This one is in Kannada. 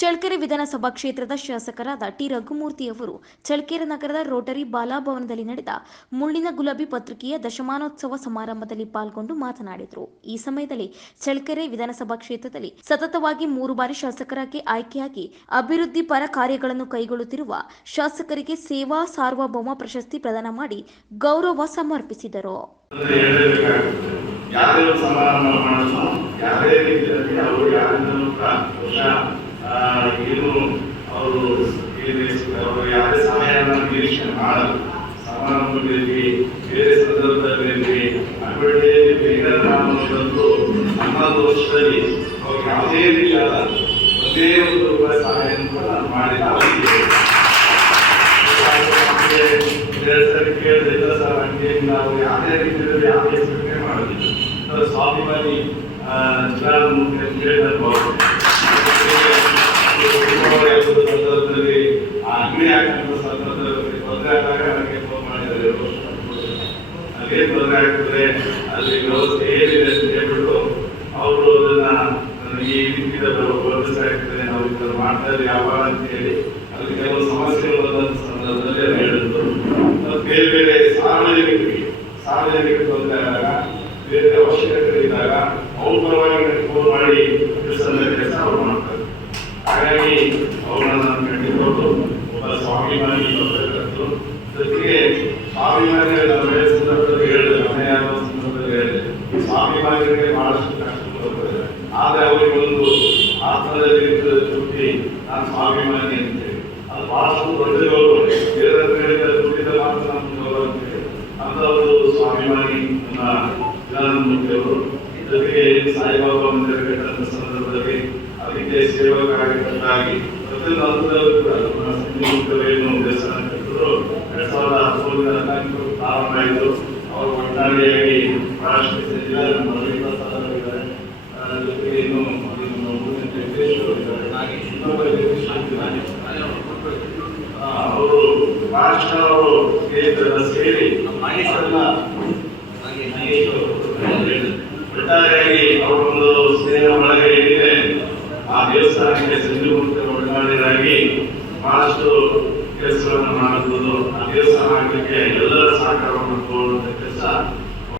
ಚಳ್ಳಕೆರೆ ವಿಧಾನಸಭಾ ಕ್ಷೇತ್ರದ ಶಾಸಕರಾದ ಟಿ ರಘುಮೂರ್ತಿಯವರು ಚಳ್ಳಕೆರೆ ನಗರದ ರೋಟರಿ ಬಾಲಭವನದಲ್ಲಿ ನಡೆದ ಮುಳ್ಳಿನ ಗುಲಾಬಿ ಪತ್ರಿಕೆಯ ದಶಮಾನೋತ್ಸವ ಸಮಾರಂಭದಲ್ಲಿ ಪಾಲ್ಗೊಂಡು ಮಾತನಾಡಿದರು. ಈ ಸಮಯದಲ್ಲಿ ಚಳ್ಳಕೆರೆ ವಿಧಾನಸಭಾ ಕ್ಷೇತ್ರದಲ್ಲಿ ಸತತವಾಗಿ 3 ಬಾರಿ ಶಾಸಕರಾಗಿ ಆಯ್ಕೆಯಾಗಿ ಅಭಿವೃದ್ಧಿ ಪರ ಕಾರ್ಯಗಳನ್ನು ಕೈಗೊಳ್ಳುತ್ತಿರುವ ಶಾಸಕರಿಗೆ ಸೇವಾ ಸಾರ್ವಭೌಮ ಪ್ರಶಸ್ತಿ ಪ್ರದಾನ ಮಾಡಿ ಗೌರವ ಸಮರ್ಪಿಸಿದರು. ಏನು ಅವರು ಯಾವುದೇ ಸಹಾಯವನ್ನು ನಿರೀಕ್ಷೆ ಮಾಡಲು ಸಮಾರಂಭದಲ್ಲಿ ಬೇರೆ ಸಂದರ್ಭದಲ್ಲಿ ಅಭಿವೃದ್ಧಿಯಲ್ಲಿ ಏನಾದರೂ ನಮ್ಮದು ವರ್ಷದಲ್ಲಿ ಅವ್ರು ಯಾವುದೇ ರೀತಿಯಾದ ಒಂದೇ ಒಂದು ರೂಪಾಯಿ ಸಹಾಯವನ್ನು ಕೂಡ ಮಾಡಿಲ್ಲ. ಎರಡು ಸರಿ ಕೇಳಿಲ್ಲ ಸರ್, ಹಂಗೆ ನಾವು ಯಾವುದೇ ರೀತಿಯಲ್ಲಿ ಯಾವುದೇ ಎಕ್ಸ್ಪೆಕ್ಟೇ ಮಾಡೋದಿಲ್ಲ. ಸ್ವಾಭಿಮಾನಿ ಸಂದರ್ಭದಲ್ಲಿ ಅಂಗಡಿ ಹಾಕುವ ಸಂದರ್ಭದಲ್ಲಿ ತೊಂದರೆ ಆದಾಗ ನನಗೆ ಫೋನ್ ಮಾಡಿದ್ದಾರೆ. ಅದೇ ತೊಂದರೆ ಆಗ್ತದೆ, ಅಲ್ಲಿ ವ್ಯವಸ್ಥೆ ಏನಿದೆ ಅಂತ ಹೇಳ್ಬಿಟ್ಟು ಅವರು ಅದನ್ನ ನನಗೆ ಈ ರೀತಿ ಆಗ್ತದೆ, ನಾವು ಇದನ್ನು ಮಾಡ್ತಾ ಇದ್ದೀವಿ ವ್ಯಾಪಾರ ಅಂತ ಹೇಳಿ ಅಲ್ಲಿ ಕೆಲವು ಸಮಸ್ಯೆಗಳು ಬಂದಂತ ಸಂದರ್ಭದಲ್ಲಿ ಹೇಳಿದ್ರು. ಬೇರೆ ಬೇರೆ ಸಾರ್ವಜನಿಕ ತೊಂದರೆ ಆದಾಗ, ಬೇರೆ ಅವಶ್ಯಕತೆ ಇದ್ದಾಗ ಅವ್ರ ಪರವಾಗಿ ಫೋನ್ ಮಾಡಿ ಕೆಲಸ ಅವ್ರು ಮಾಡ್ತಾರೆ. ಹಾಗಾಗಿ ಅವರನ್ನು ನಾನು ಕಂಡುಕೊಂಡು ಒಬ್ಬ ಸ್ವಾಭಿಮಾನಿ ಬರಬೇಕಂತು. ಜೊತೆಗೆ ಸ್ವಾಭಿಮಾನಿಗಳ ಸಂದರ್ಭದಲ್ಲಿ ಹೇಳಿದೆ, ಮನೆಯಾದ ಸಂದರ್ಭದಲ್ಲಿ ಹೇಳಿದೆ, ಈ ಸ್ವಾಭಿಮಾನಿಗಳಿಗೆ ಬಹಳಷ್ಟು ಕಷ್ಟ ಬರ್ತದೆ. ಆದರೆ ಅವರಿಗೊಂದು ಆತ್ಮದಲ್ಲಿ ತೃಪ್ತಿ, ನಾನು ಸ್ವಾಭಿಮಾನಿ ಅಂತೇಳಿ ಅದು ಬಹಳಷ್ಟು ದೊಡ್ಡ ಗೌರವ. ಬೇರೆ ದುಡಿದ ಮಾತ್ರ ನಮ್ಮ ಗೌರವ ಅಂತೇಳಿ ಅಂಥವರು ಸ್ವಾಭಿಮಾನಿ ವಿಧಾನಮೂರ್ತಿಯವರು. ಜೊತೆಗೆ ಸಾಯಿಬಾಬಾ ಮಂದಿರ ಕಟ್ಟದ ಸಂದರ್ಭದಲ್ಲಿ ಅದಕ್ಕೆ ಸೇವಾ ಕಾರ್ಯಕರ್ತರಾಗಿ ಪ್ರತಿಯೊಂದು ಹಂತದಲ್ಲೂ ಕೂಡ ದೇವಸ್ಥಾನ ಕಟ್ಟಿದ್ರು. 2014 ಪ್ರಾರಂಭ ಆಯಿತು. ಅವರು ಒಟ್ಟಾರೆಯಾಗಿ ಮಹಾರಾಷ್ಟ್ರ ಜಿಲ್ಲೆ ಜೊತೆಗೆ ಇನ್ನು ಅವರು ಮಹಾರಾಷ್ಟ್ರ ಅವರು ಸೇರಿ ಒಟ್ಟಾರೆಯಾಗಿ ಅವರೊಂದು ಸ್ನೇಹ ಒಳಗೆ ಏನಿದೆ ಆ ದೇವಸ್ಥಾನಕ್ಕೆ ಸಂಜೀವಮೂರ್ತಿ ಒಡನಾಡಿಯಾಗಿ ಬಹಳಷ್ಟು ಕೆಲಸಗಳನ್ನು ಮಾಡುವುದು. ಆ ದೇವಸ್ಥಾನ ಆಗಲಿಕ್ಕೆ ಎಲ್ಲರ ಸಹಕಾರವನ್ನು